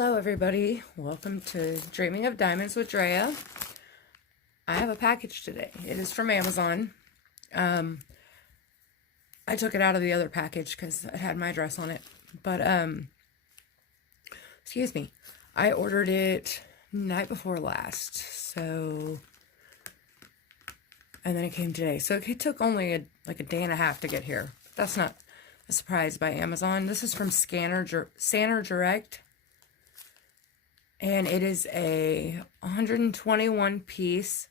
Hello everybody, welcome to Dreaming of Diamonds with Drea. I have a package today. It is from Amazon. I took it out of the other package because it had my address on it. But, excuse me, I ordered it night before last. So, and then it came today. So it took only like a day and a half to get here. That's not a surprise by Amazon. This is from Scanerdirect. And it is a 121 piece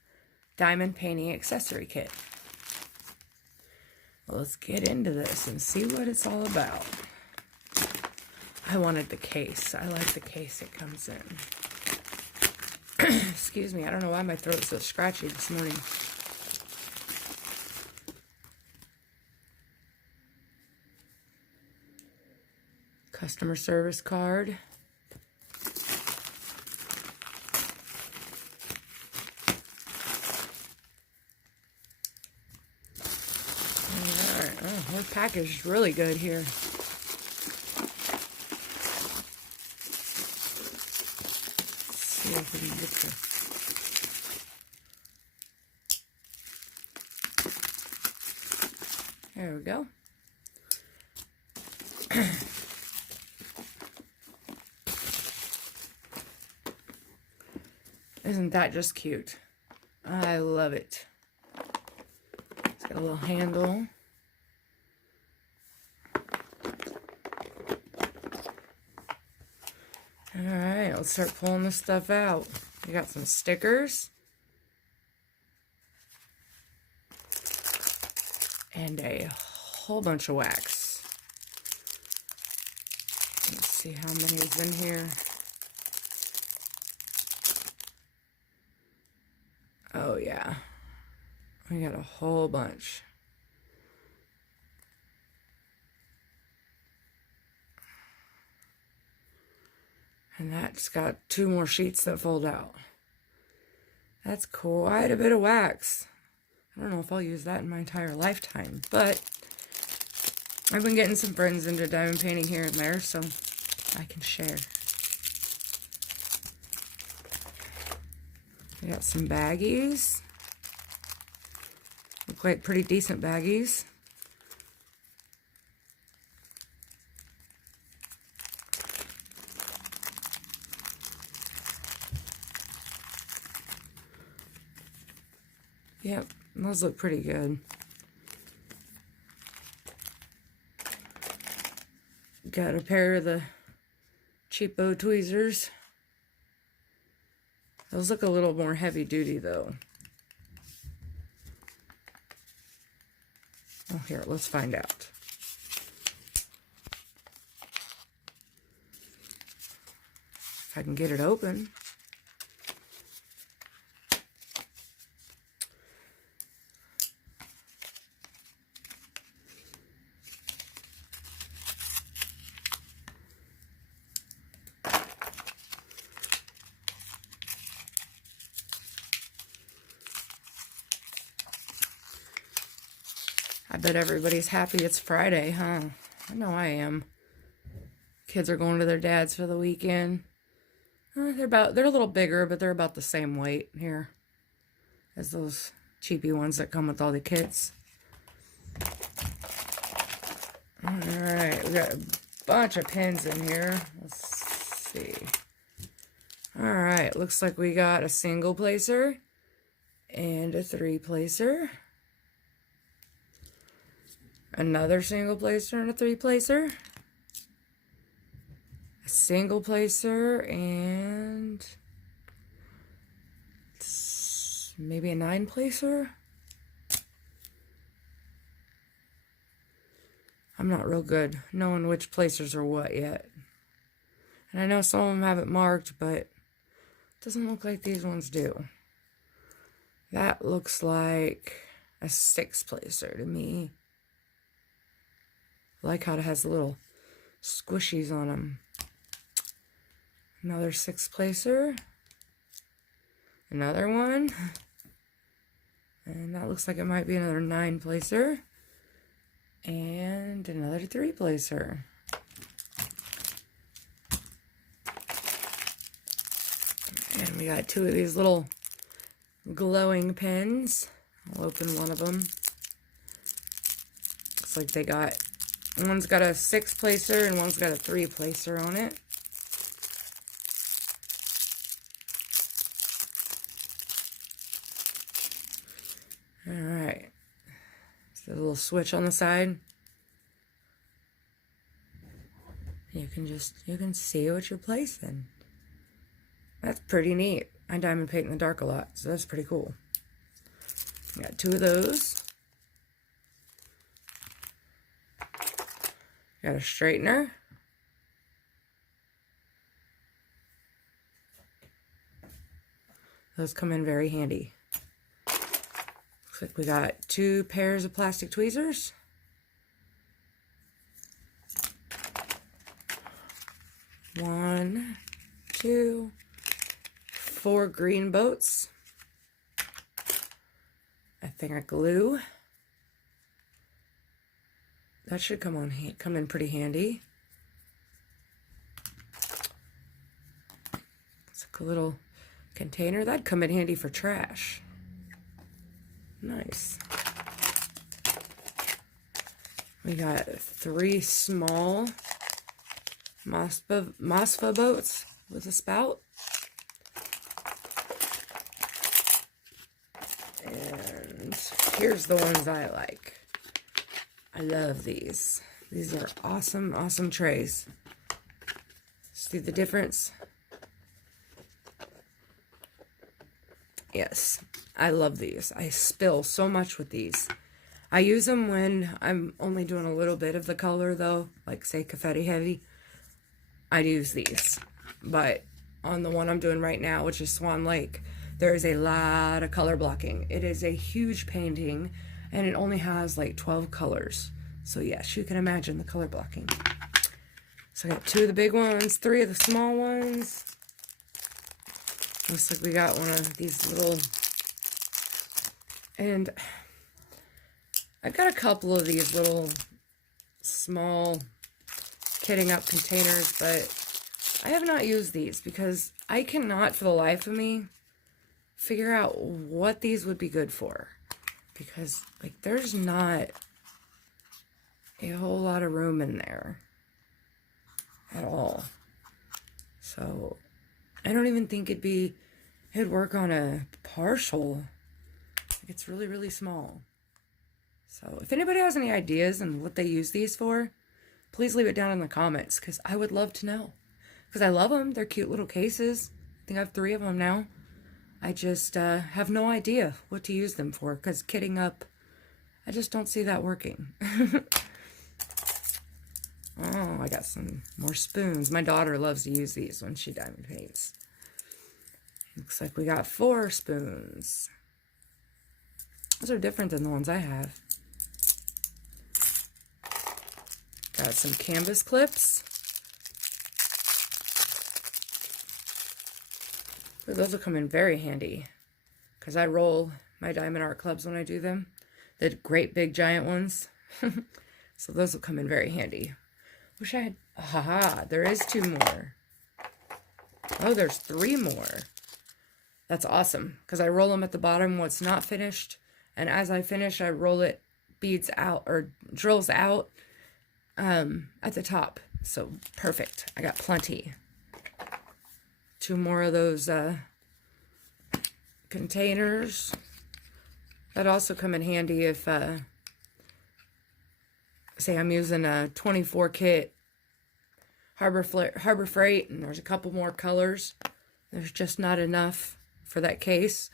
diamond painting accessory kit. Well, let's get into this and see what it's all about. I wanted the case. I like the case it comes in. Excuse me, I don't know why my throat's so scratchy this morning. Customer service card. Oh, we're packaged really good here. Let's see if we can get the... There we go. Isn't that just cute? I love it. It's got a little handle. Alright, let's start pulling this stuff out. We got some stickers. And a whole bunch of wax. Let's see how many is in here. Oh yeah, we got a whole bunch. And that's got 2 more sheets that fold out. That's cool. I had a bit of wax. I don't know if I'll use that in my entire lifetime, but I've been getting some friends into diamond painting here and there, so I can share. We got some baggies. Look like pretty decent baggies. Yep, those look pretty good. Got a pair of the cheapo tweezers. Those look a little more heavy duty though. Oh, here, let's find out. If I can get it open. I bet everybody's happy it's Friday, huh? I know I am. Kids are going to their dad's for the weekend. They're a little bigger, but they're about the same weight here as those cheapy ones that come with all the kits. Alright, we got a bunch of pins in here. Let's see. Alright, looks like we got a single placer and a 3-placer. Another single placer and a 3-placer. A single placer and maybe a 9-placer. I'm not real good knowing which placers are what yet. And I know some of them have it marked, but it doesn't look like these ones do. That looks like a 6-placer to me. I like how it has little squishies on them. Another 6-placer. Another one. And that looks like it might be another 9-placer. And another 3-placer. We got two of these little glowing pens. I'll open one of them. Looks like they got, one's got a 6-placer and one's got a 3-placer on it. Alright. So a little switch on the side. You can see what you're placing. That's pretty neat. I diamond paint in the dark a lot, so that's pretty cool. Got two of those. Got a straightener. Those come in very handy. Looks like we got 2 pairs of plastic tweezers. One, 2, 4 green boats. A thing of glue. That should come in pretty handy. It's like a little container. That'd come in handy for trash. Nice. We got 3 small Mosfa boats with a spout. And here's the ones I like. I love these. These are awesome, awesome trays. See the difference? Yes, I love these. I spill so much with these. I use them when I'm only doing a little bit of the color though, like say confetti heavy. I'd use these, but on the one I'm doing right now, which is Swan Lake, there is a lot of color blocking. It is a huge painting, and it only has like 12 colors. So yes, you can imagine the color blocking. So I got 2 of the big ones, 3 of the small ones. Looks like we got one of these little, and I've got a couple of these little small kitting up containers, but I have not used these because I cannot for the life of me figure out what these would be good for, because like there's not a whole lot of room in there at all. So I don't even think it'd work on a partial. Like it's really, really small. So if anybody has any ideas on what they use these for, please leave it down in the comments, because I would love to know. Because I love them. They're cute little cases. I think I have 3 of them now. I just have no idea what to use them for, because kitting up, I just don't see that working. Oh, I got some more spoons. My daughter loves to use these when she diamond paints. Looks like we got 4 spoons. Those are different than the ones I have. Got some canvas clips. Ooh, those will come in very handy, because I roll my diamond art clubs when I do them. The great big giant ones. So those will come in very handy. Wish I had, haha, there is 2 more. Oh, there's 3 more. That's awesome, because I roll them at the bottom what's not finished, and as I finish, I roll it beads out, or drills out at the top. So perfect. I got plenty. 2 more of those containers. That also come in handy if say I'm using a 24 kit Harbor Freight, and there's a couple more colors. There's just not enough for that case.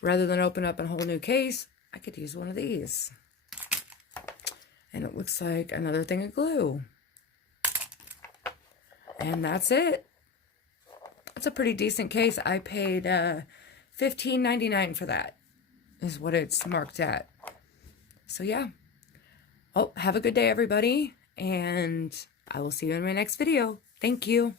Rather than open up a whole new case, I could use one of these. And it looks like another thing of glue. And that's it. It's a pretty decent case. I paid $15.99 for that, is what it's marked at. So yeah. Oh, have a good day, everybody. And I will see you in my next video. Thank you.